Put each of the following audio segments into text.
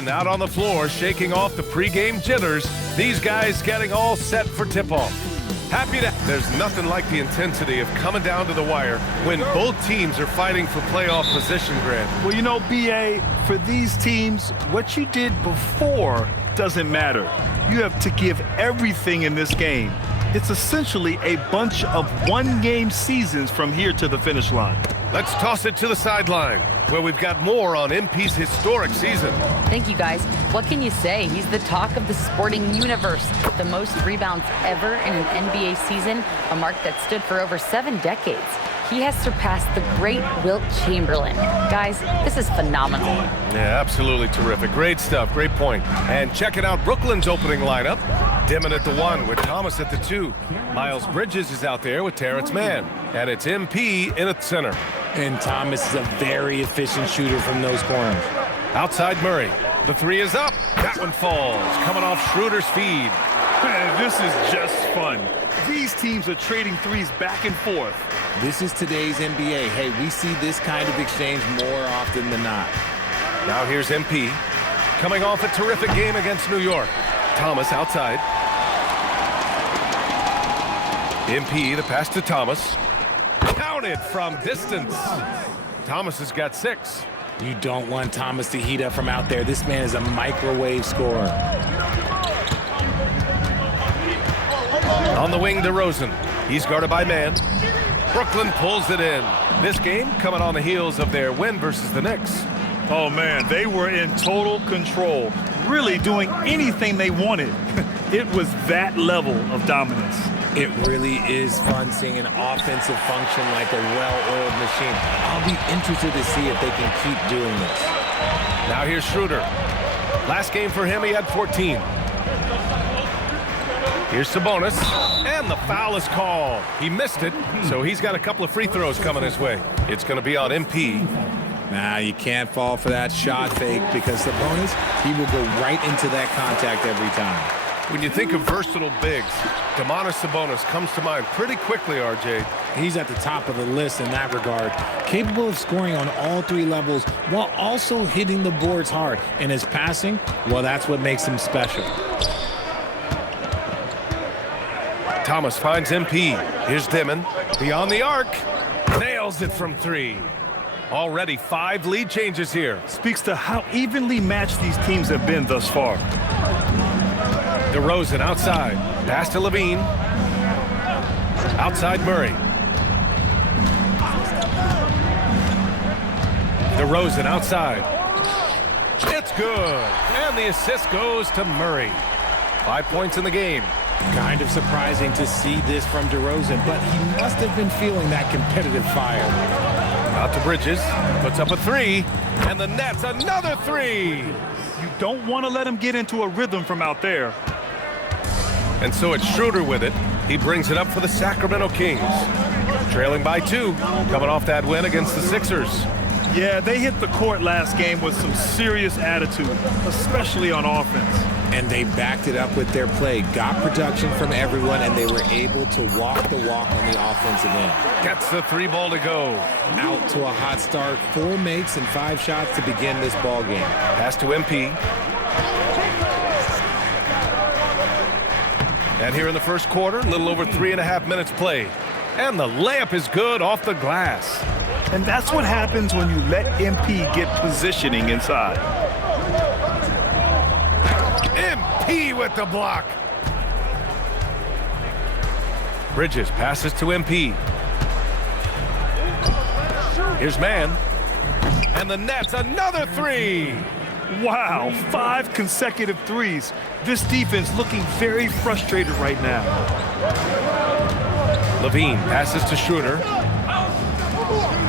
And out on the floor, shaking off the pregame jitters, these guys getting all set for tip-off. There's nothing like the intensity of coming down to the wire when both teams are fighting for playoff position, Grant. Well, you know, B.A., for these teams, what you did before doesn't matter. You have to give everything in this game. It's essentially a bunch of one-game seasons from here to the finish line. Let's toss it to the sideline, where we've got more on MP's historic season. Thank you, guys. What can you say? He's the talk of the sporting universe. The most rebounds ever in an NBA season, a mark that stood for over 7 decades. He has surpassed the great Wilt Chamberlain. Guys, this is phenomenal. Yeah, absolutely terrific. Great stuff. Great point. And checking out Brooklyn's opening lineup. Dimon at the 1 with Thomas at the 2. Miles Bridges is out there with Terrence Mann. And it's MP in at center. And Thomas is a very efficient shooter from those corners. Outside Murray. The 3 is up. That one falls. Coming off Schroeder's feed. Man, this is just fun. These teams are trading threes back and forth. This is today's NBA. Hey, we see this kind of exchange more often than not. Now here's MP. Coming off a terrific game against New York. Thomas outside. MP, the pass to Thomas. Counted from distance. Thomas has got 6. You don't want Thomas to heat up from out there. This man is a microwave scorer. On the wing, DeRozan. He's guarded by Mann. Brooklyn pulls it in. This game coming on the heels of their win versus the Knicks. Oh, man, they were in total control, really doing anything they wanted. It was that level of dominance. It really is fun seeing an offensive function like a well-oiled machine. I'll be interested to see if they can keep doing this. Now here's Schroeder. Last game for him, he had 14. Here's Sabonis, and the foul is called. He missed it, so he's got a couple of free throws coming his way. It's going to be on MP. Nah, you can't fall for that shot fake because Sabonis, he will go right into that contact every time. When you think of versatile bigs, Domantas Sabonis comes to mind pretty quickly, RJ. He's at the top of the list in that regard. Capable of scoring on all 3 levels while also hitting the boards hard. And his passing, well, that's what makes him special. Thomas finds MP. Here's Dimon. Beyond the arc. Nails it from 3. Already 5 lead changes here. Speaks to how evenly matched these teams have been thus far. DeRozan outside. Pass to Levine. Outside Murray. DeRozan outside. It's good. And the assist goes to Murray. 5 points in the game. Kind of surprising to see this from DeRozan, but he must have been feeling that competitive fire. Out to Bridges. Puts up a 3. And the net's another 3. You don't want to let him get into a rhythm from out there. And so it's Schroeder with it. He brings it up for the Sacramento Kings. Trailing by 2, coming off that win against the Sixers. Yeah, they hit the court last game with some serious attitude, especially on offense. And they backed it up with their play, got production from everyone, and they were able to walk the walk on the offensive end. Gets the 3 ball to go. Out to a hot start, 4 makes and 5 shots to begin this ball game. Pass to MP. And here in the first quarter, a little over 3.5 minutes played. And the layup is good off the glass. And that's what happens when you let MP get positioning inside. MP with the block. Bridges passes to MP. Here's Mann. And the net's another 3. Wow, 5 consecutive threes. This defense looking very frustrated right now. Levine passes to Schroeder.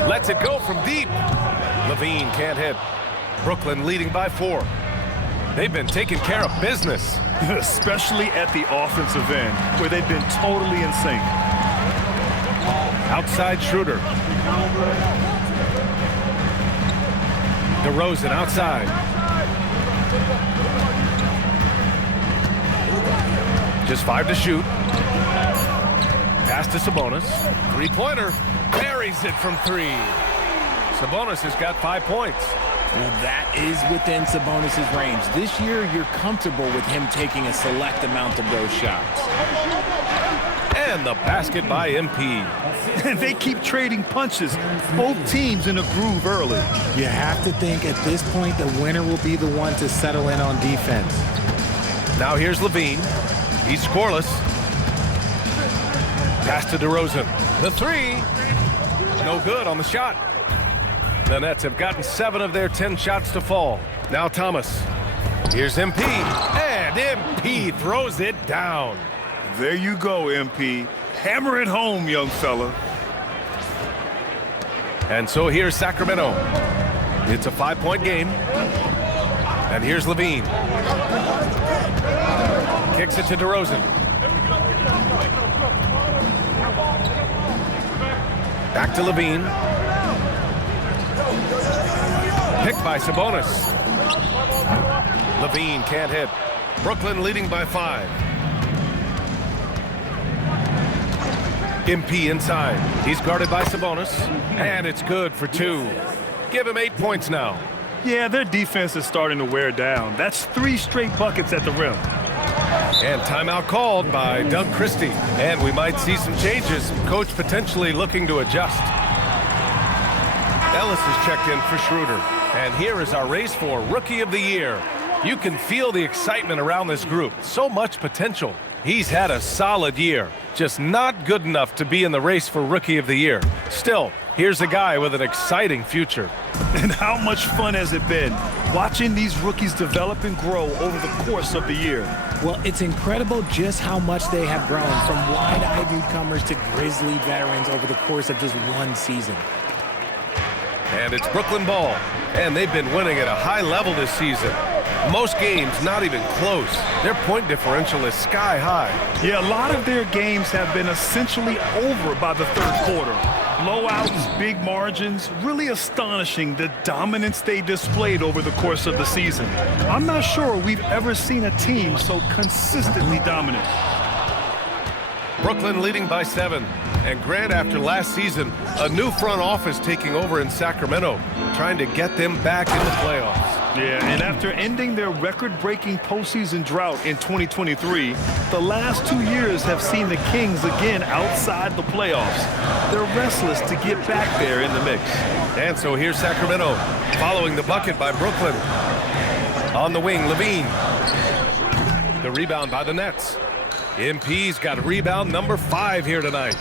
Lets it go from deep. Levine can't hit. Brooklyn leading by 4. They've been taking care of business. Especially at the offensive end, where they've been totally in sync. Outside Schroeder. DeRozan outside. Just 5 to shoot. Pass to Sabonis. 3-pointer. Buries it from 3. Sabonis has got 5 points. Well, that is within Sabonis' range. This year, you're comfortable with him taking a select amount of those shots. And the basket by MP. And they keep trading punches. Both teams in a groove early. You have to think at this point the winner will be the one to settle in on defense. Now here's Levine. He's scoreless. Pass to DeRozan. The three. No good on the shot. The Nets have gotten 7 of their 10 shots to fall. Now Thomas. Here's MP. And MP throws it down. There you go, MP. Hammer it home, young fella. And so here's Sacramento. It's a 5-point game. And here's Levine. Kicks it to DeRozan. Back to Levine. Picked by Sabonis. Levine can't hit. Brooklyn leading by 5. MP inside. He's guarded by Sabonis. And it's good for 2. Give him 8 points now. Yeah, their defense is starting to wear down. That's 3 straight buckets at the rim. And timeout called by Doug Christie. And we might see some changes. Coach potentially looking to adjust. Ellis is checked in for Schroeder. And here is our race for Rookie of the Year. You can feel the excitement around this group. So much potential. He's had a solid year, just not good enough to be in the race for Rookie of the Year. Still, here's a guy with an exciting future. And how much fun has it been watching these rookies develop and grow over the course of the year? Well, it's incredible just how much they have grown from wide-eyed newcomers to grizzly veterans over the course of just 1 season. And it's Brooklyn ball, and they've been winning at a high level this season. Most games not even close. Their point differential is sky high. Yeah, a lot of their games have been essentially over by the 3rd quarter. Blowouts, big margins, really astonishing the dominance they displayed over the course of the season. I'm not sure we've ever seen a team so consistently dominant. Brooklyn leading by 7. And Grant, after last season, a new front office taking over in Sacramento, trying to get them back in the playoffs. Yeah, and after ending their record-breaking postseason drought in 2023, the last 2 years have seen the Kings again outside the playoffs. They're restless to get back there in the mix. And so here's Sacramento, following the bucket by Brooklyn. On the wing, Levine. The rebound by the Nets. MP's got rebound number 5 here tonight.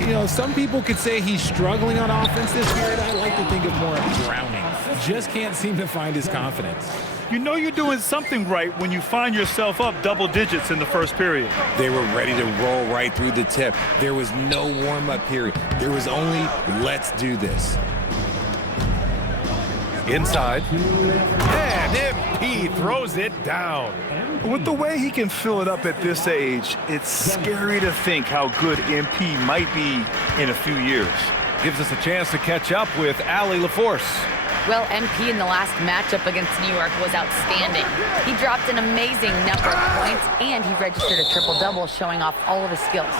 You know, some people could say he's struggling on offense this year. I like to think of more of drowning. Just can't seem to find his confidence. You know you're doing something right when you find yourself up double digits in the first period. They were ready to roll right through the tip. There was no warm-up period. There was only, let's do this. Inside. And MP throws it down. With the way he can fill it up at this age, it's scary to think how good MP might be in a few years. Gives us a chance to catch up with Allie LaForce. Well, MP in the last matchup against New York was outstanding. He dropped an amazing number of points, and he registered a triple-double, showing off all of his skills.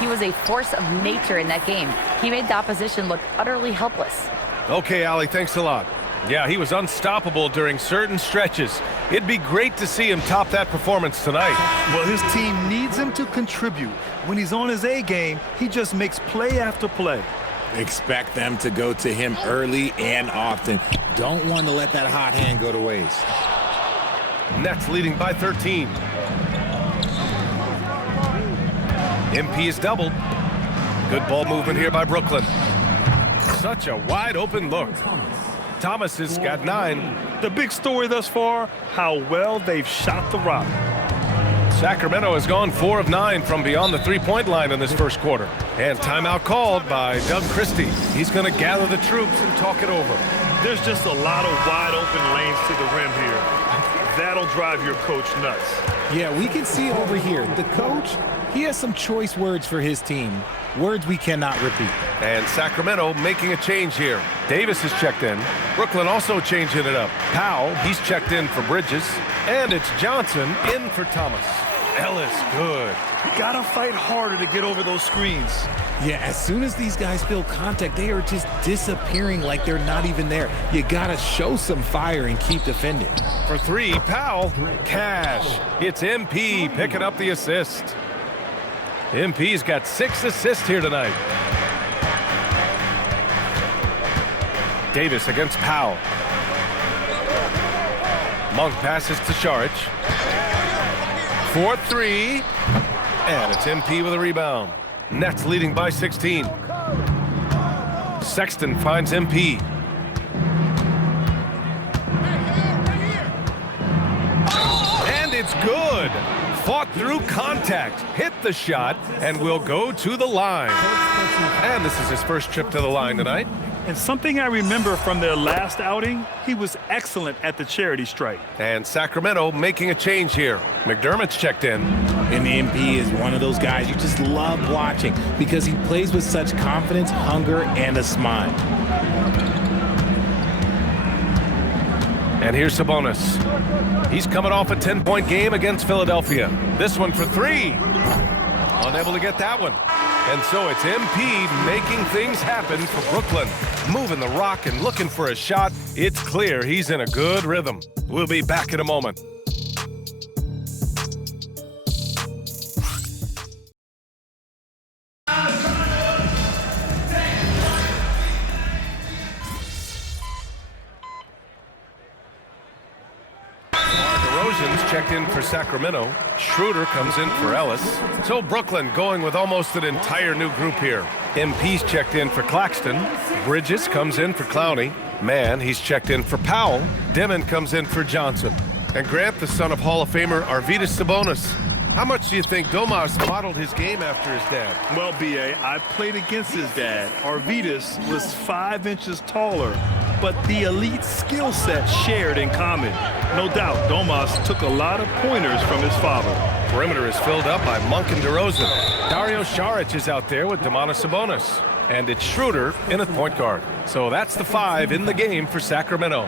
He was a force of nature in that game. He made the opposition look utterly helpless. Okay, Allie, thanks a lot. Yeah, he was unstoppable during certain stretches. It'd be great to see him top that performance tonight. Well, his team needs him to contribute. When he's on his A game, he just makes play after play. Expect them to go to him early and often. Don't want to let that hot hand go to waste. Nets leading by 13. MP is doubled. Good ball movement here by Brooklyn. Such a wide open look. Thomas has got 9. The big story thus far, how well they've shot the rock. Sacramento has gone 4 of 9 from beyond the 3-point line in this first quarter. And timeout called by Doug Christie. He's going to gather the troops and talk it over. There's just a lot of wide open lanes to the rim here. That'll drive your coach nuts. Yeah, we can see over here. The coach, he has some choice words for his team. Words we cannot repeat. And Sacramento making a change here. Davis is checked in. Brooklyn also changing it up. Powell, he's checked in for Bridges. And it's Johnson in for Thomas. Ellis, good. You gotta fight harder to get over those screens. Yeah, as soon as these guys feel contact, they are just disappearing like they're not even there. You gotta show some fire and keep defending. For three, Powell, cash. It's MP picking up the assist. MP's got 6 assists here tonight. Davis against Powell. Monk passes to Saric. 4-3. And it's MP with a rebound. Nets leading by 16. Sexton finds MP. And it's good. Fought through contact, hit the shot, and will go to the line. And this is his first trip to the line tonight. And something I remember from their last outing, he was excellent at the charity stripe. And Sacramento making a change here. McDermott's checked in. And MP is one of those guys you just love watching because he plays with such confidence, hunger, and a smile. And here's Sabonis. He's coming off a 10-point game against Philadelphia. This one for three. Unable to get that one. And so it's MP making things happen for Brooklyn. Moving the rock and looking for a shot. It's clear he's in a good rhythm. We'll be back in a moment. Checked in for Sacramento. Schroeder comes in for Ellis. So Brooklyn going with almost an entire new group here. MP's checked in for Claxton. Bridges comes in for Clowney. Mann, he's checked in for Powell. Dimon comes in for Johnson. And Grant, the son of Hall of Famer Arvydas Sabonis. How much do you think Domas modeled his game after his dad? Well, B.A., I played against his dad. Arvydas was 5 inches taller, but the elite skill set shared in common. No doubt, Domas took a lot of pointers from his father. Perimeter is filled up by Monk and DeRozan. Dario Saric is out there with Domantas Sabonis. And it's Schroeder in at point guard. So that's the 5 in the game for Sacramento.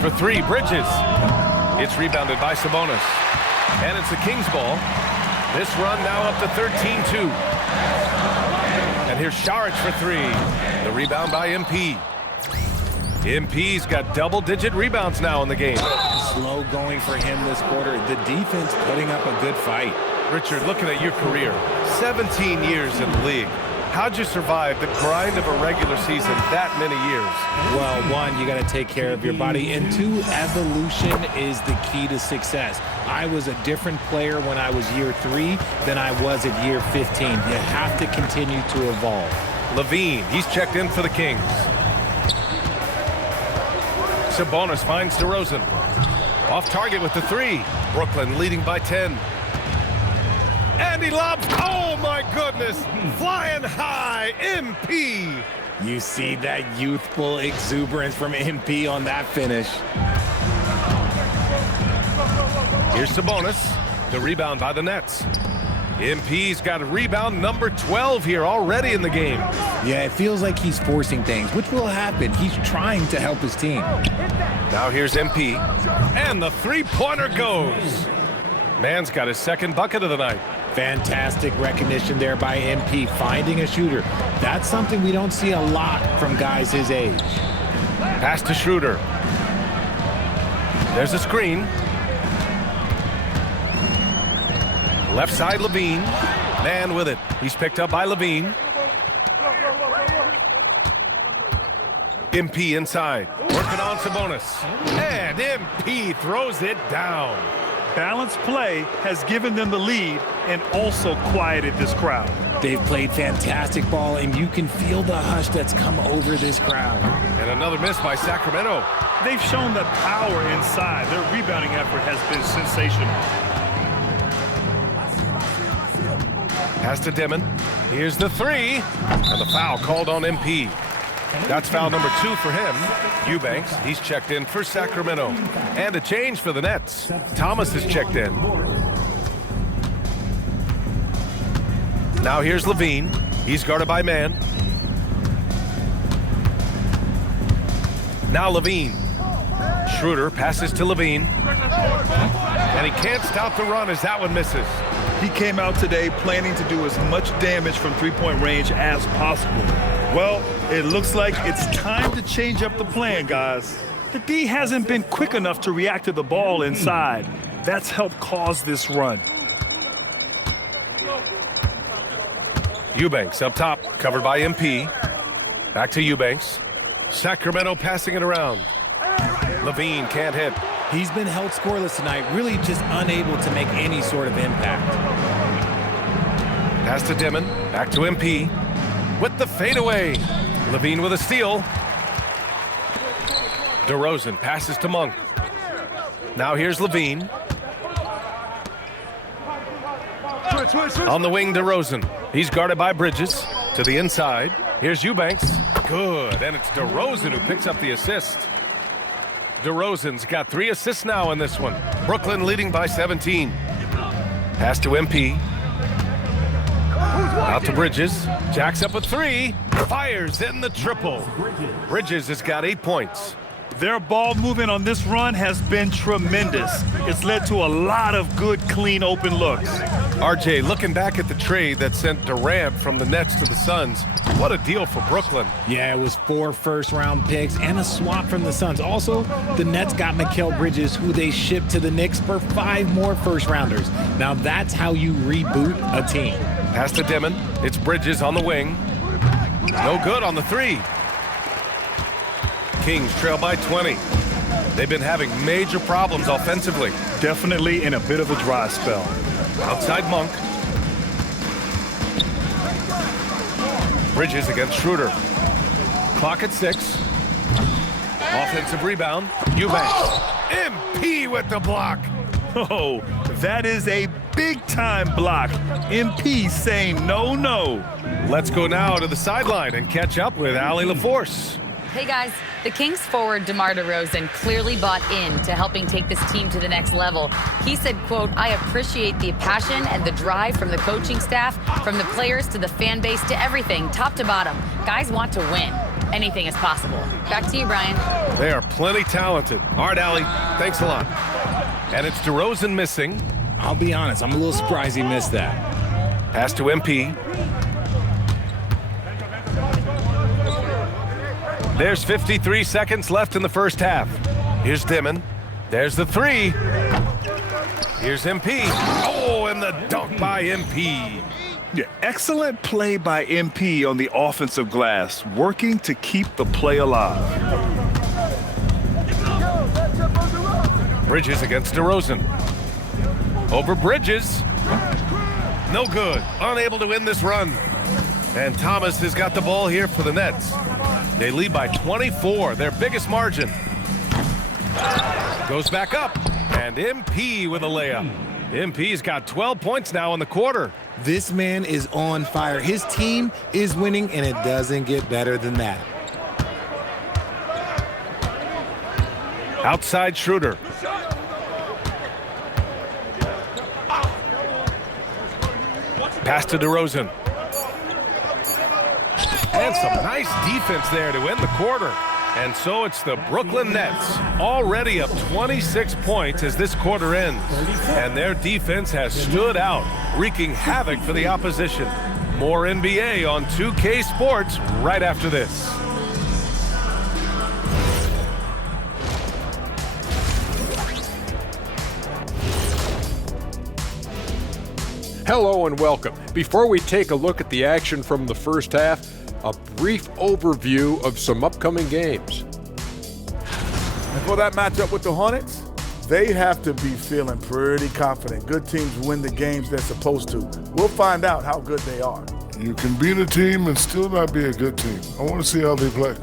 For three, Bridges. It's rebounded by Sabonis. And it's the Kings ball. This run now up to 13-2. And here's Saric for three. The rebound by MP. MP's got double-digit rebounds now in the game. Slow going for him this quarter. The defense putting up a good fight. Richard, looking at your career, 17 years in the league. How'd you survive the grind of a regular season that many years? Well, one, you got to take care of your body, and two, evolution is the key to success. I was a different player when I was year 3 than I was at year 15. You have to continue to evolve. Levine, he's checked in for the Kings. Sabonis finds DeRozan. Off target with the 3. Brooklyn leading by 10. And he lobs, oh my goodness, flying high, MP. You see that youthful exuberance from MP on that finish. Here's Sabonis, the rebound by the Nets. MP's got a rebound number 12 here already in the game. Yeah, it feels like he's forcing things, which will happen. He's trying to help his team. Now here's MP, and the three-pointer goes. Man's got his second bucket of the night. Fantastic recognition there by MP, finding a shooter. That's something we don't see a lot from guys his age. Pass to Schroeder. There's a screen. Left side, Levine. Man with it. He's picked up by Levine. MP inside. Working on Sabonis. And MP throws it down. Balanced play has given them the lead and also quieted this crowd. They've played fantastic ball, and you can feel the hush that's come over this crowd. And another miss by Sacramento. They've shown the power inside. Their rebounding effort has been sensational. Pass to Dimon. Here's the 3. And the foul called on MP. That's foul number 2 for him. Eubanks, he's checked in for Sacramento. And a change for the Nets. Thomas is checked in. Now here's Levine. He's guarded by Mann. Now Levine. Schroeder passes to Levine. And he can't stop the run as that one misses. He came out today planning to do as much damage from three-point range as possible. Well, it looks like it's time to change up the plan, guys. The D hasn't been quick enough to react to the ball inside. That's helped cause this run. Eubanks up top, covered by MP. Back to Eubanks. Sacramento passing it around. Levine can't hit. He's been held scoreless tonight, really just unable to make any sort of impact. Pass to Dimon, back to MP. With the fadeaway. Levine with a steal. DeRozan passes to Monk. Now here's Levine. On the wing, DeRozan. He's guarded by Bridges. To the inside. Here's Eubanks. Good, and it's DeRozan who picks up the assist. DeRozan's got 3 assists now in this one. Brooklyn leading by 17. Pass to MP. Out to Bridges. Jacks up a 3. Fires in the triple. Bridges has got 8 points. Their ball movement on this run has been tremendous. It's led to a lot of good, clean, open looks. RJ, looking back at the trade that sent Durant from the Nets to the Suns, what a deal for Brooklyn. Yeah, it was 4 first-round picks and a swap from the Suns. Also, the Nets got Mikal Bridges, who they shipped to the Knicks for 5 more first-rounders. Now that's how you reboot a team. Pass to Dimon. It's Bridges on the wing. No good on the 3. Kings trail by 20. They've been having major problems offensively. Definitely in a bit of a dry spell. Outside Monk. Bridges against Schroeder. Clock at 6. Offensive rebound. Eubanks. MP with the block. Oh, that is a big-time block. MP saying no, no. Let's go now to the sideline and catch up with Allie LaForce. Hey guys, the Kings forward DeMar DeRozan clearly bought into helping take this team to the next level. He said, quote, "I appreciate the passion and the drive from the coaching staff, from the players to the fan base to everything, top to bottom. Guys want to win. Anything is possible." Back to you, Brian. They are plenty talented. All right, Allie, thanks a lot. And it's DeRozan missing. I'll be honest, I'm a little surprised he missed that. Pass to MP. There's 53 seconds left in the first half. Here's Dimon. There's the 3. Here's MP. Oh, and the dunk by MP. Yeah, excellent play by MP on the offensive glass, working to keep the play alive. Bridges against DeRozan. Over Bridges. No good. Unable to win this run. And Thomas has got the ball here for the Nets. They lead by 24, their biggest margin. Goes back up, and MP with a layup. MP's got 12 points now in the quarter. This man is on fire. His team is winning, and it doesn't get better than that. Outside Schroeder. Pass to DeRozan. And some nice defense there to end the quarter. And so it's the Brooklyn Nets, already up 26 points as this quarter ends. And their defense has stood out, wreaking havoc for the opposition. More NBA on 2K Sports right after this. Hello and welcome. Before we take a look at the action from the first half, a brief overview of some upcoming games. And for that matchup with the Hornets, they have to be feeling pretty confident. Good teams win the games they're supposed to. We'll find out how good they are. You can beat a team and still not be a good team. I want to see how they play.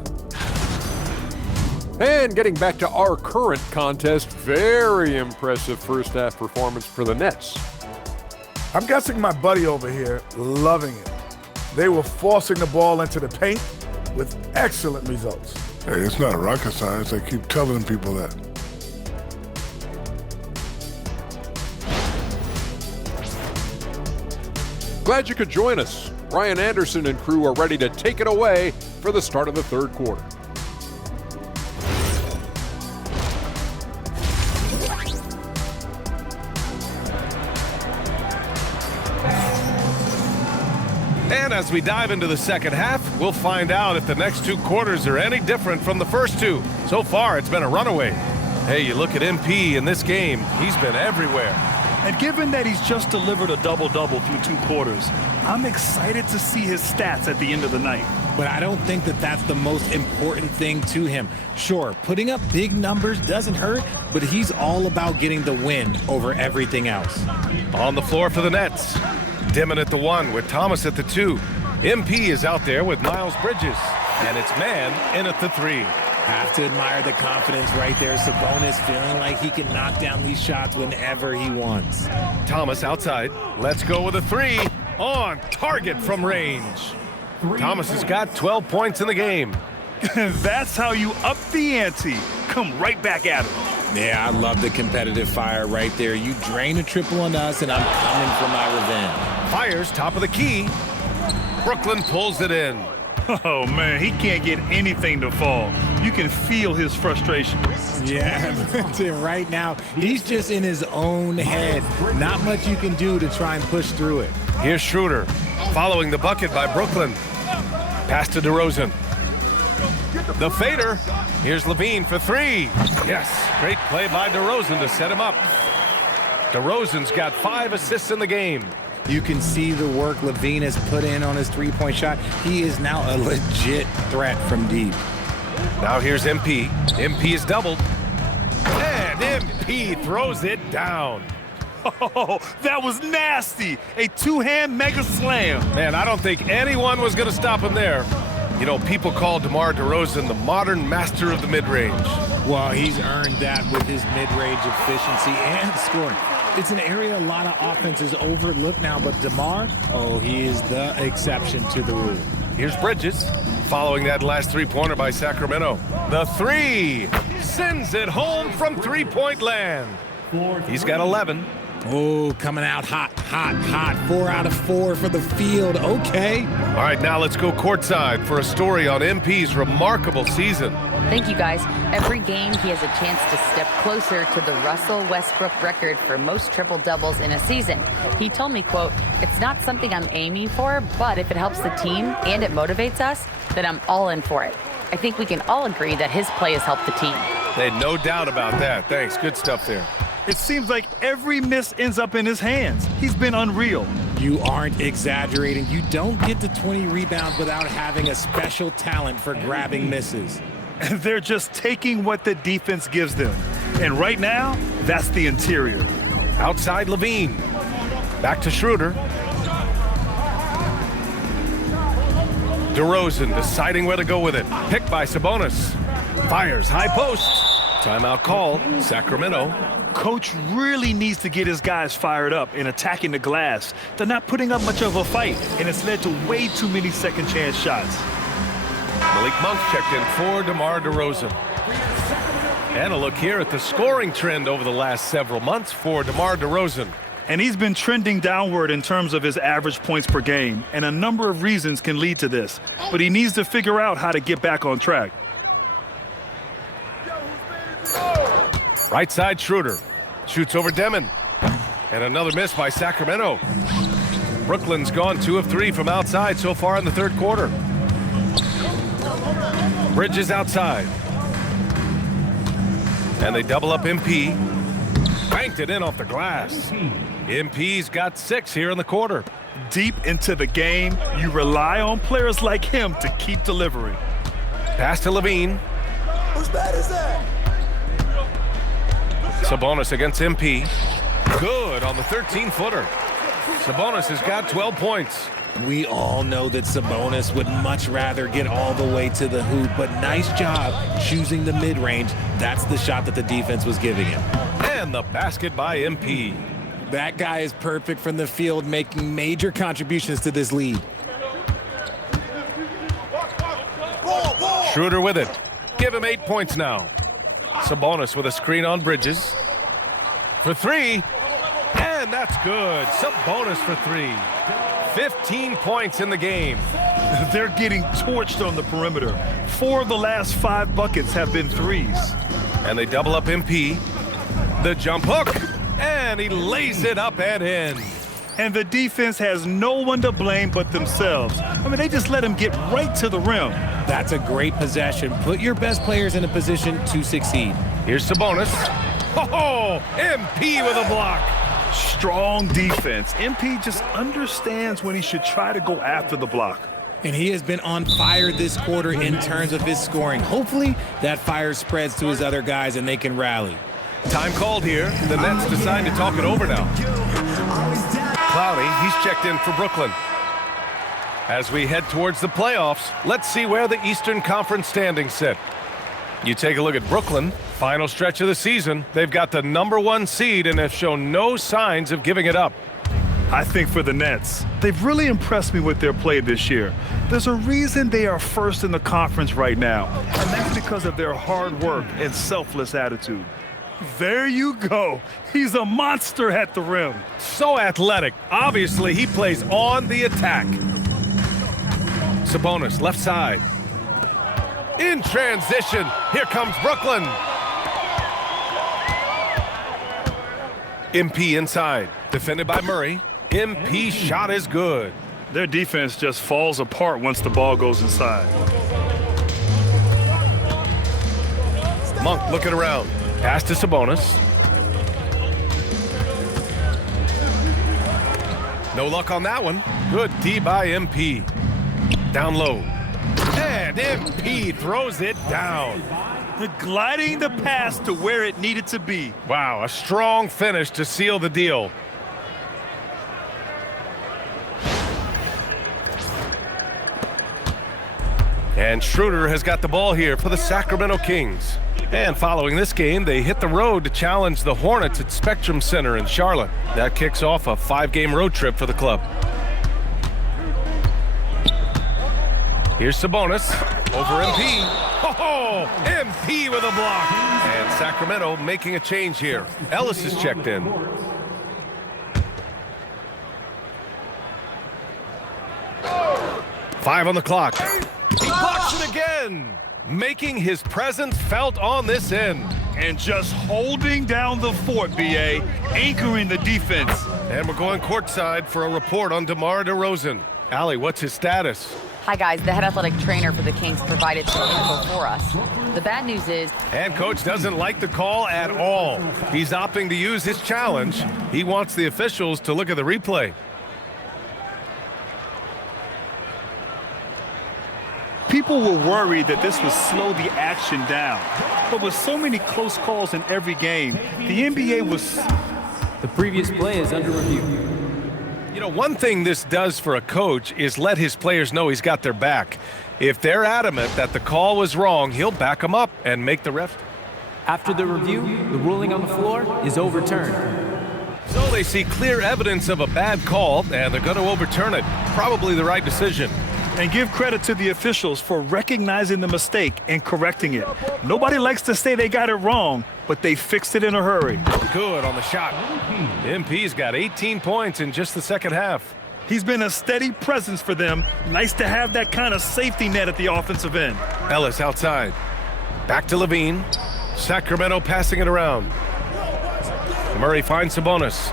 And getting back to our current contest, very impressive first half performance for the Nets. I'm guessing my buddy over here loving it. They were forcing the ball into the paint with excellent results. Hey, it's not rocket science. I keep telling people that. Glad you could join us. Ryan Anderson and crew are ready to take it away for the start of the third quarter. as we dive into the second half, we'll find out if the next 2 quarters are any different from the first 2. So far, it's been a runaway. Hey, you look at MP in this game, he's been everywhere. And given that he's just delivered a double-double through 2 quarters, I'm excited to see his stats at the end of the night. But I don't think that that's the most important thing to him. Sure, putting up big numbers doesn't hurt, but he's all about getting the win over everything else. On the floor for the Nets. Dimon at the 1 with Thomas at the 2. MP is out there with Miles Bridges. And it's man in at the 3. Have to admire the confidence right there. Sabonis feeling like he can knock down these shots whenever he wants. Thomas outside. Let's go with a 3. On target from range. Thomas has got 12 points in the game. That's how you up the ante. Come right back at him. Yeah, I love the competitive fire right there. You drain a triple on us, and I'm coming for my revenge. Fires top of the key. Brooklyn pulls it in. Oh, man, he can't get anything to fall. You can feel his frustration. Yeah, right now, he's just in his own head. Not much you can do to try and push through it. Here's Schroeder, following the bucket by Brooklyn. Pass to DeRozan. The fader. Here's Levine for 3. Yes, great play by DeRozan to set him up. DeRozan's got 5 assists in the game. You can see the work Levine has put in on his three-point shot. He is now a legit threat from deep. Now here's MP. MP is doubled. And MP throws it down. Oh, that was nasty. A 2-hand mega slam. Man, I don't think anyone was going to stop him there. You know, people call DeMar DeRozan the modern master of the mid-range. Well, he's earned that with his mid-range efficiency and scoring. It's an area a lot of offenses overlook now, but DeMar, oh, he is the exception to the rule. Here's Bridges, following that last 3-pointer by Sacramento. The 3 sends it home from 3-point land. He's got 11. Oh, coming out hot, hot, hot. 4 out of 4 for the field. Okay. All right, now let's go courtside for a story on MP's remarkable season. Thank you, guys. Every game, he has a chance to step closer to the Russell Westbrook record for most triple-doubles in a season. He told me, quote, "It's not something I'm aiming for, but if it helps the team and it motivates us, then I'm all in for it." I think we can all agree that his play has helped the team. They had no doubt about that. Thanks. Good stuff there. It seems like every miss ends up in his hands. He's been unreal. You aren't exaggerating. You don't get to 20 rebounds without having a special talent for grabbing misses. They're just taking what the defense gives them. And right now, that's the interior. Outside Levine. Back to Schroeder. DeRozan deciding where to go with it. Picked by Sabonis. Fires high post. Timeout called. Sacramento. Coach really needs to get his guys fired up and attacking the glass. They're not putting up much of a fight, and it's led to way too many second chance shots. Malik Monk checked in for DeMar DeRozan. And a look here at the scoring trend over the last several months for DeMar DeRozan. And he's been trending downward in terms of his average points per game, and a number of reasons can lead to this. But he needs to figure out how to get back on track. Right side Schroeder. Shoots over Demon. And another miss by Sacramento. Brooklyn's gone 2 of 3 from outside so far in the third quarter. Bridges outside. And they double up MP. Banked it in off the glass. MP's got 6 here in the quarter. Deep into the game, you rely on players like him to keep delivering. Pass to Levine. Whose bad is that? Sabonis against MP. Good on the 13-footer. Sabonis has got 12 points. We all know that Sabonis would much rather get all the way to the hoop, but nice job choosing the mid-range. That's the shot that the defense was giving him. And the basket by MP. That guy is perfect from the field, making major contributions to this lead. Schroeder with it. Give him 8 points now. Sabonis with a screen on Bridges. For 3. And that's good. Sabonis for 3. 15 points in the game. They're getting torched on the perimeter. 4 of the last 5 buckets have been threes. And they double up MP. The jump hook. And he lays it up and in. And the defense has no one to blame but themselves. I mean, they just let him get right to the rim. That's a great possession. Put your best players in a position to succeed. Here's Sabonis. Oh, MP with a block. Strong defense. MP just understands when he should try to go after the block. And he has been on fire this quarter in terms of his scoring. Hopefully that fire spreads to his other guys and they can rally. Time called here. The Nets decide to talk it over now. Cloudy, he's checked in for Brooklyn. As we head towards the playoffs, let's see where the Eastern Conference standings sit. You take a look at Brooklyn, final stretch of the season. They've got the #1 seed and have shown no signs of giving it up. I think for the Nets, they've really impressed me with their play this year. There's a reason they are first in the conference right now, and that's because of their hard work and selfless attitude. There you go. He's a monster at the rim. So athletic. Obviously, he plays on the attack. Sabonis, left side. In transition, here comes Brooklyn. MP inside, defended by Murray. MP shot is good. Their defense just falls apart once the ball goes inside. Monk looking around. Pass to Sabonis. No luck on that one. Good D by MP. Down low. And MP throws it down. Gliding the pass to where it needed to be. Wow, a strong finish to seal the deal. And Schroeder has got the ball here for the Sacramento Kings. And following this game, they hit the road to challenge the Hornets at Spectrum Center in Charlotte. That kicks off a 5-game road trip for the club. Here's Sabonis over MP. Oh, MP with a block. And Sacramento making a change here. Ellis is checked in. Five on the clock. He blocks it again, making his presence felt on this end. And just holding down the fort, B.A., anchoring the defense. And we're going courtside for a report on DeMar DeRozan. Allie, what's his status? Hi, guys. The head athletic trainer for the Kings provided some info for us. The bad news is... And coach doesn't like the call at all. He's opting to use his challenge. He wants the officials to look at the replay. People were worried that this would slow the action down. But with so many close calls in every game, the NBA was... The previous play is under review. You know, one thing this does for a coach is let his players know he's got their back. If they're adamant that the call was wrong, he'll back them up and make the ref. After the review, the ruling on the floor is overturned. So they see clear evidence of a bad call, and they're going to overturn it. Probably the right decision. And give credit to the officials for recognizing the mistake and correcting it. Nobody likes to say they got it wrong, but they fixed it in a hurry. Good on the shot. MP's got 18 points in just the second half. He's been a steady presence for them. Nice to have that kind of safety net at the offensive end. Ellis outside. Back to Levine. Sacramento passing it around. Murray finds Sabonis.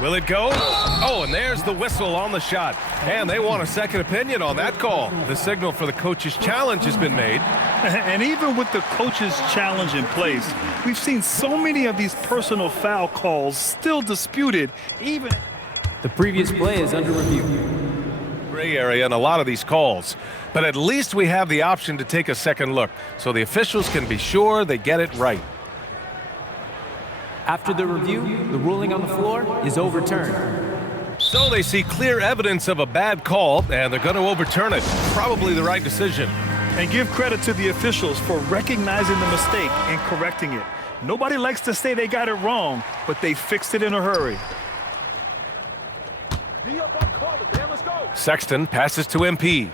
Will it go? Oh, and there's the whistle on the shot. And they want a second opinion on that call. The signal for the coach's challenge has been made. And even with the coach's challenge in place, we've seen so many of these personal foul calls still disputed, even... The previous play is under review. Gray area in a lot of these calls. But at least we have the option to take a second look, so the officials can be sure they get it right. After the review, the ruling on the floor is overturned. So they see clear evidence of a bad call, and they're going to overturn it. Probably the right decision. And give credit to the officials for recognizing the mistake and correcting it. Nobody likes to say they got it wrong, but they fixed it in a hurry. Sexton passes to MP.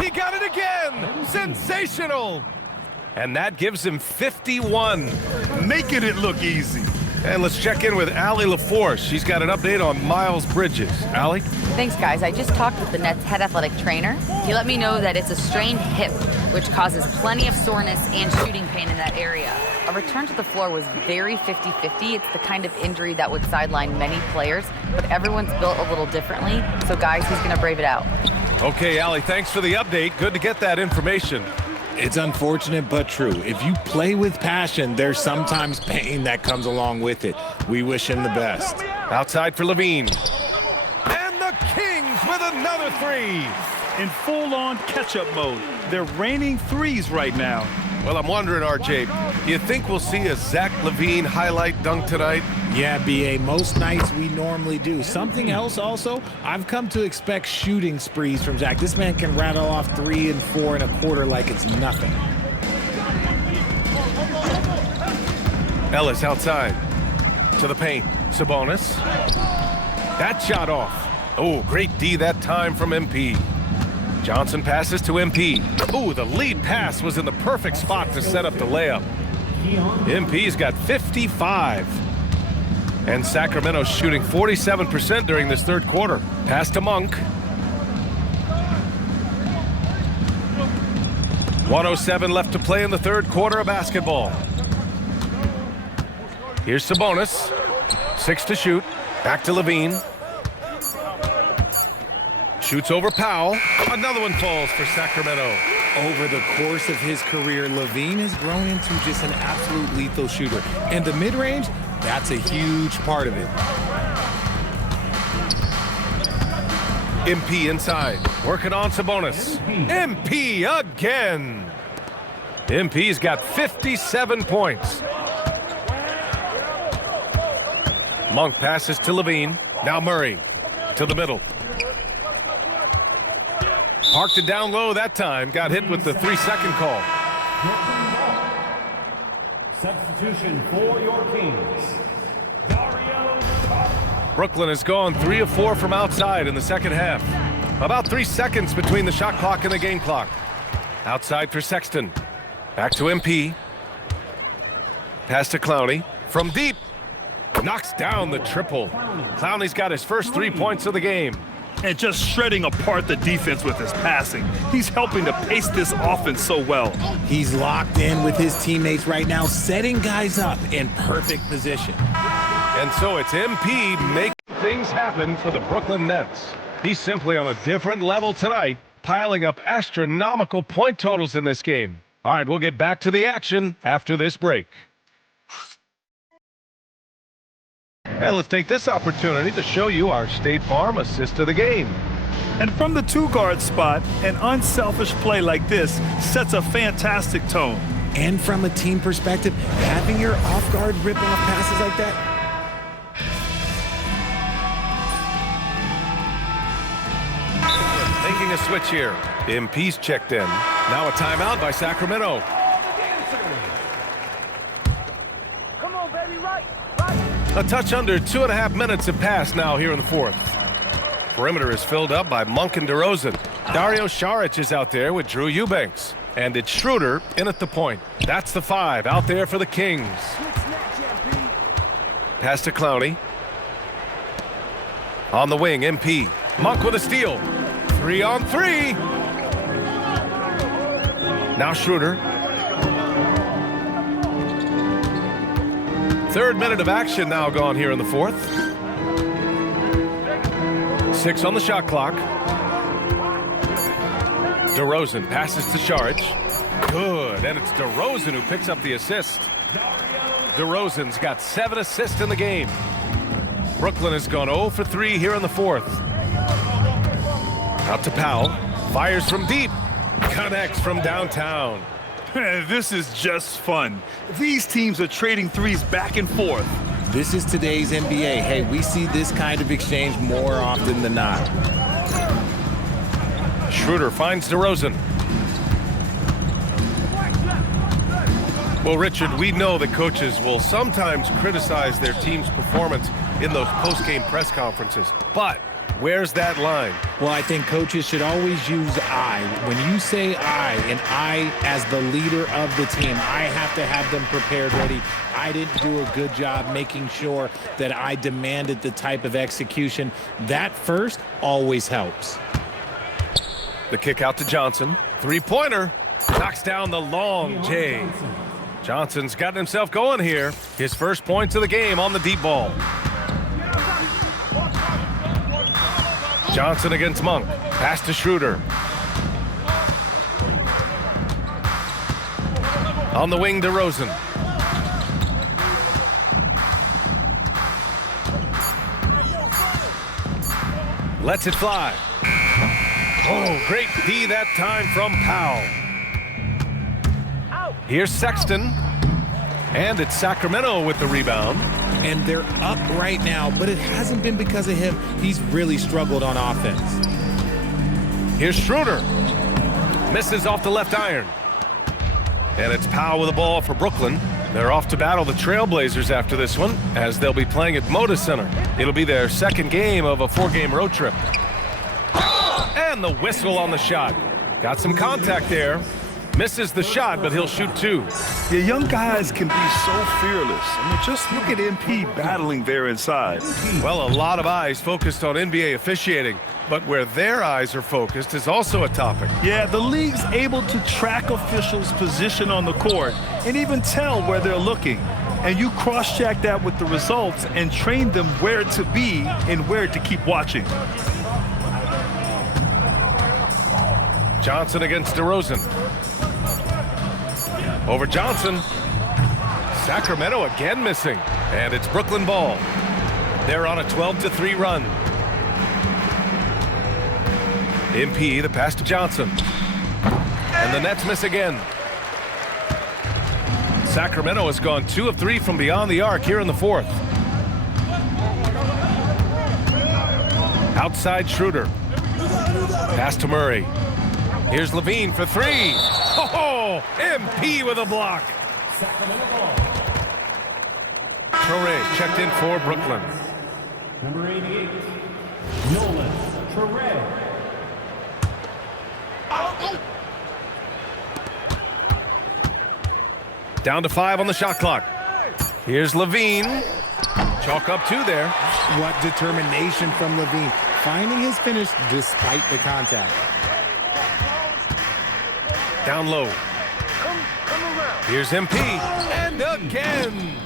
He got it again! Sensational! And that gives him 51. Making it look easy. And let's check in with Allie LaForce. She's got an update on Miles Bridges. Allie? Thanks, guys. I just talked with the Nets head athletic trainer. He let me know that it's a strained hip, which causes plenty of soreness and shooting pain in that area. A return to the floor was very 50-50. It's the kind of injury that would sideline many players, but everyone's built a little differently. So, guys, he's going to brave it out. Okay, Allie, thanks for the update. Good to get that information. It's unfortunate but true. If you play with passion, there's sometimes pain that comes along with it. We wish him the best. Outside for Levine. And the Kings with another three. In full-on catch-up mode. They're raining threes right now. Well, I'm wondering, RJ, do you think we'll see a Zach LaVine highlight dunk tonight? Yeah, B.A., most nights we normally do. Something else also, I've come to expect shooting sprees from Zach. This man can rattle off 3 and 4 and a quarter like it's nothing. Ellis outside to the paint. Sabonis. That shot off. Oh, great D that time from MP. Johnson passes to MP. Ooh, the lead pass was in the perfect spot to set up the layup. MP's got 55. And Sacramento's shooting 47% during this third quarter. Pass to Monk. 1:07 left to play in the third quarter of basketball. Here's Sabonis. 6 to shoot. Back to Levine. Shoots over Powell. Another one falls for Sacramento. Over the course of his career, Levine has grown into just an absolute lethal shooter. And the mid-range, that's a huge part of it. MP inside. Working on Sabonis. MP again. MP's got 57 points. Monk passes to Levine. Now Murray to the middle. Parked it down low that time. Got hit with the 3-second call. Substitution for your Kings. Brooklyn has gone 3 of 4 from outside in the second half. About 3 seconds between the shot clock and the game clock. Outside for Sexton. Back to MP. Pass to Clowney. From deep. Knocks down the triple. Clowney's got his first 3 points of the game. And just shredding apart the defense with his passing. He's helping to pace this offense so well. He's locked in with his teammates right now, setting guys up in perfect position. And so it's MP making things happen for the Brooklyn Nets. He's simply on a different level tonight, piling up astronomical point totals in this game. All right, we'll get back to the action after this break. And let's take this opportunity to show you our State Farm assist of the game. And from the 2-guard spot, an unselfish play like this sets a fantastic tone. And from a team perspective, having your off-guard rip-off passes like that. Making a switch here. MP's checked in. Now a timeout by Sacramento. Come on, baby, right. A touch under 2.5 minutes have passed now here in the fourth. Perimeter is filled up by Monk and DeRozan. Dario Saric is out there with Drew Eubanks. And it's Schroeder in at the point. That's the 5 out there for the Kings. Pass to Clowney. On the wing, MP. Monk with a steal. 3-on-3. Now Schroeder. Third minute of action now gone here in the fourth. 6 on the shot clock. DeRozan passes to Saric. Good, and it's DeRozan who picks up the assist. DeRozan's got 7 assists in the game. Brooklyn has gone 0 for 3 here in the fourth. Out to Powell. Fires from deep. Connects from downtown. This is just fun. These teams are trading threes back and forth. This is today's NBA. Hey, we see this kind of exchange more often than not. Schroeder finds DeRozan. Well, Richard, we know that coaches will sometimes criticize their team's performance in those post-game press conferences. But Where's that line? Well, I think coaches should always use I. When you say I, and I as the leader of the team, I have to have them prepared, ready. I didn't do a good job making sure that I demanded the type of execution. That first always helps. The kick out to Johnson. Three-pointer. Knocks down the long J. Johnson's gotten himself going here. His first points of the game on the deep ball. Johnson against Monk. Pass to Schroeder. On the wing to Rosen. Lets it fly. Oh, great D that time from Powell. Here's Sexton. And it's Sacramento with the rebound. And they're up right now, but it hasn't been because of him. He's really struggled on offense. Here's Schroeder. Misses off the left iron. And it's Powell with the ball for Brooklyn. They're off to battle the Trailblazers after this one, as they'll be playing at Moda Center. It'll be their second game of a 4-game road trip. And the whistle on the shot. Got some contact there. Misses the shot, but he'll shoot two. The young guys can be so fearless. I mean, just look at MP battling there inside. Well, a lot of eyes focused on NBA officiating, but where their eyes are focused is also a topic. Yeah, the league's able to track officials' position on the court and even tell where they're looking. And you cross-check that with the results and train them where to be and where to keep watching. Johnson against DeRozan. Over Johnson. Sacramento again missing. And it's Brooklyn ball. They're on a 12-3 run. MP, the pass to Johnson. And the Nets miss again. Sacramento has gone 2 of 3 from beyond the arc here in the fourth. Outside Schroeder. Pass to Murray. Here's Levine for 3. Oh, MP with a block. Traoré checked in for Brooklyn. Number 88, Nolan Traoré. Down to 5 on the shot clock. Here's Levine. Chalk up 2 there. What determination from Levine. Finding his finish despite the contact. Down low. Here's MP. And again.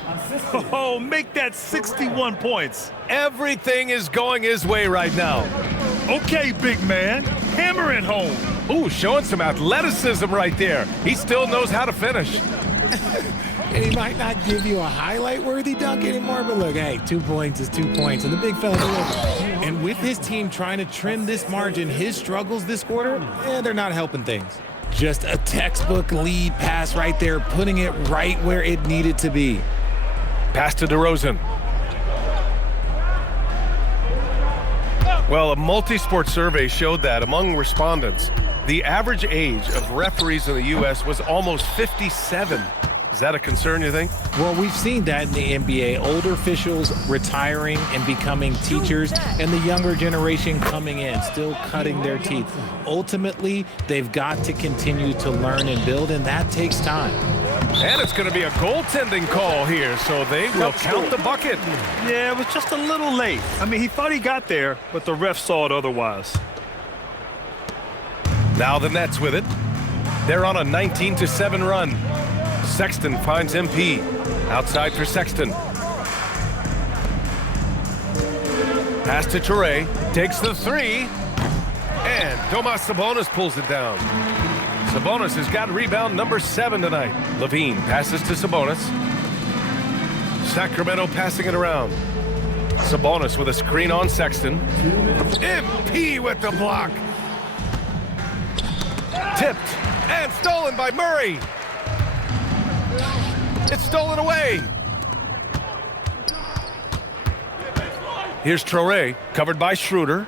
Oh, make that 61 points. Everything is going his way right now. Okay, big man. Hammer it home. Ooh, showing some athleticism right there. He still knows how to finish. And he might not give you a highlight-worthy dunk anymore, but look, hey, 2 points is 2 points, and the big fella delivers. And with his team trying to trim this margin, his struggles this quarter, they're not helping things. Just a textbook lead pass right there, putting it right where it needed to be. Pass to DeRozan. Well, a multi-sport survey showed that among respondents, the average age of referees in the U.S. was almost 57. Is that a concern, you think? Well, we've seen that in the NBA. Older officials retiring and becoming teachers, and the younger generation coming in, still cutting their teeth. Ultimately, they've got to continue to learn and build, and that takes time. And it's going to be a goaltending call here, so they will count the bucket. Yeah, it was just a little late. I mean, he thought he got there, but the ref saw it otherwise. Now the Nets with it. They're on a 19-7 run. Sexton finds MP. Outside for Sexton. Pass to Traoré. Takes the 3. And Domas Sabonis pulls it down. Sabonis has got rebound number 7 tonight. Levine passes to Sabonis. Sacramento passing it around. Sabonis with a screen on Sexton. MP with the block. Tipped and stolen by Murray. It's stolen away. Here's Traoré, covered by Schroeder.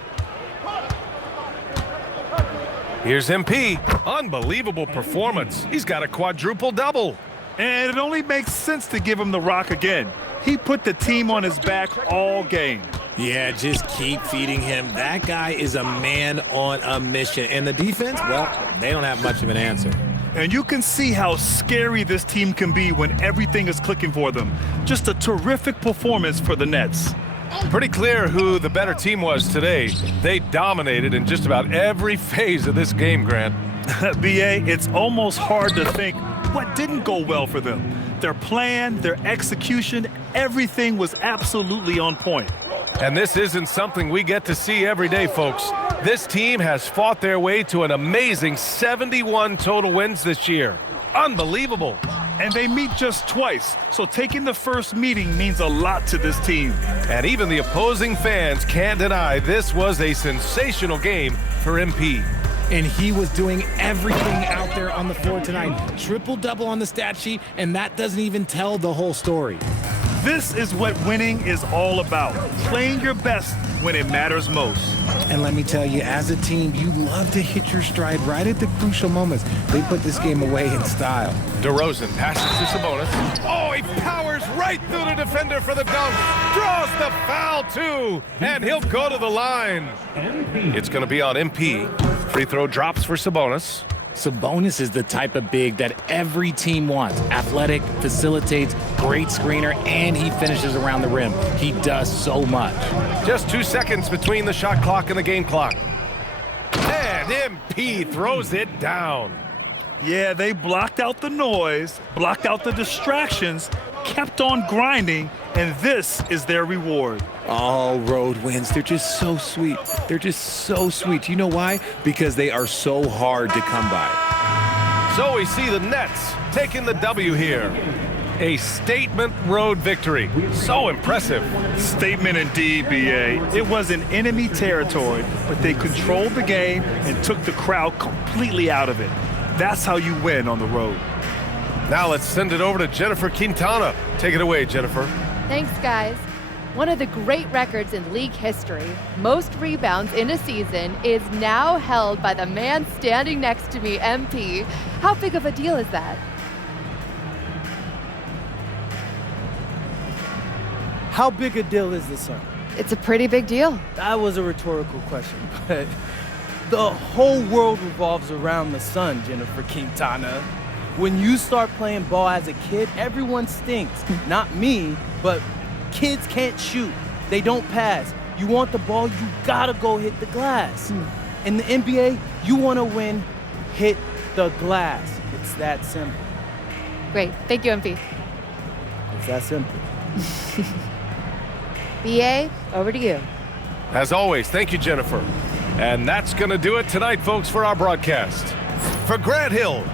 Here's MP. Unbelievable performance. He's got a quadruple double. And it only makes sense to give him the rock again. He put the team on his back all game. Yeah, just keep feeding him. That guy is a man on a mission. And the defense, well, they don't have much of an answer. And you can see how scary this team can be when everything is clicking for them. Just a terrific performance for the Nets. Pretty clear who the better team was today. They dominated in just about every phase of this game, Grant. BA, it's almost hard to think what didn't go well for them. Their plan, their execution, everything was absolutely on point. And this isn't something we get to see every day, folks. This team has fought their way to an amazing 71 total wins this year. Unbelievable. And they meet just twice, so taking the first meeting means a lot to this team. And even the opposing fans can't deny this was a sensational game for MP. And he was doing everything out there on the floor tonight. Triple-double on the stat sheet, and that doesn't even tell the whole story. This is what winning is all about, playing your best when it matters most. And let me tell you, as a team, you love to hit your stride right at the crucial moments. They put this game away in style. DeRozan passes to Sabonis. Oh, he powers right through the defender for the dunk. Draws the foul, too. And he'll go to the line. It's going to be on MP. Free throw drops for Sabonis. Sabonis is the type of big that every team wants. Athletic, facilitates, great screener, and he finishes around the rim. He does so much. Just 2 seconds between the shot clock and the game clock. And MP throws it down. Yeah, they blocked out the noise, blocked out the distractions, kept on grinding, and this is their reward. All road wins. They're just so sweet. They're just so sweet. You know why? Because they are so hard to come by. So we see the Nets taking the W here. A statement road victory. So impressive. Statement indeed, BA. It was in enemy territory, but they controlled the game and took the crowd completely out of it. That's how you win on the road. Now let's send it over to Jennifer Quintana. Take it away, Jennifer. Thanks, guys. One of the great records in league history, most rebounds in a season, is now held by the man standing next to me, MP. How big of a deal is that? How big a deal is this, son? It's a pretty big deal. That was a rhetorical question, but the whole world revolves around the sun, Jennifer Quintana. When you start playing ball as a kid, everyone stinks. Not me, but kids can't shoot. They don't pass. You want the ball, you gotta go hit the glass. In the NBA, you wanna win, hit the glass. It's that simple. Great. Thank you, MP. It's that simple. BA, over to you. As always, thank you, Jennifer. And that's going to do it tonight, folks, for our broadcast. For Grant Hill,